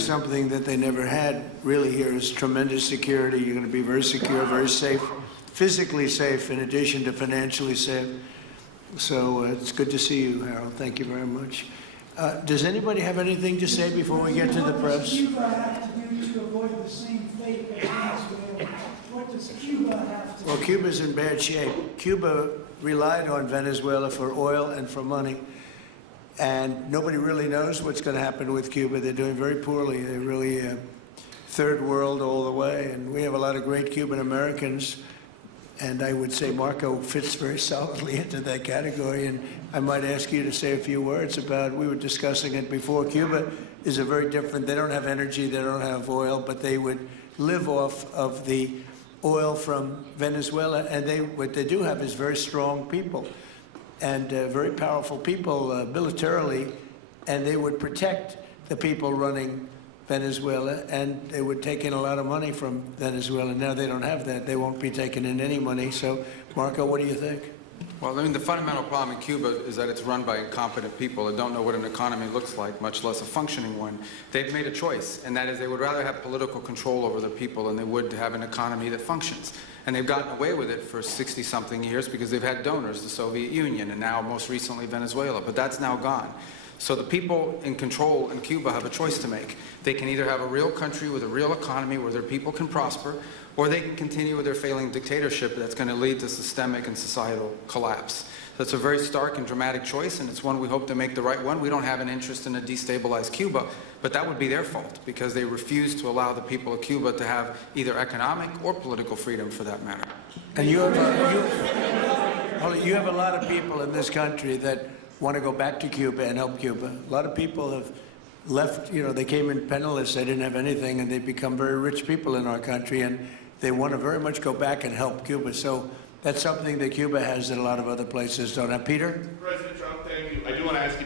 have something that they never had really here is tremendous security. You're going to be very secure, very safe, physically safe in addition to financially safe. So it's good to see you, Harold. Thank you very much. Does anybody have anything to say before we get to the press? What does Cuba have to do to avoid the same fate as Venezuela? What does Cuba have to do? Well, Cuba's in bad shape. Cuba relied on Venezuela for oil and for money. And nobody really knows what's going to happen with Cuba. They're doing very poorly. They're really third world all the way. And we have a lot of great Cuban Americans. And I would say Marco fits very solidly into that category. And I might ask you to say a few words about, we were discussing it before, Cuba is a very different, they don't have energy, they don't have oil, but they would live off of the oil from Venezuela. And what they do have is very strong people and very powerful people militarily. And they would protect the people running Venezuela, and they would take in a lot of money from Venezuela. Now they don't have that. They won't be taking in any money. So, Marco, what do you think? Well, I mean, the fundamental problem in Cuba is that it's run by incompetent people that don't know what an economy looks like, much less a functioning one. They've made a choice, and that is they would rather have political control over their people than they would have an economy that functions. And they've gotten away with it for 60-something years because they've had donors, the Soviet Union, and now most recently Venezuela. But that's now gone. So the people in control in Cuba have a choice to make. They can either have a real country with a real economy where their people can prosper, or they can continue with their failing dictatorship that's going to lead to systemic and societal collapse. That's a very stark and dramatic choice, and it's one we hope to make the right one. We don't have an interest in a destabilized Cuba, but that would be their fault because they refuse to allow the people of Cuba to have either economic or political freedom for that matter. And you have a lot of people in this country that want to go back to Cuba and help Cuba. A lot of people have left, you know, they came in penniless, they didn't have anything, and they've become very rich people in our country, and they want to very much go back and help Cuba. So that's something that Cuba has that a lot of other places don't have. Peter? President Trump, thank you. I do want to ask you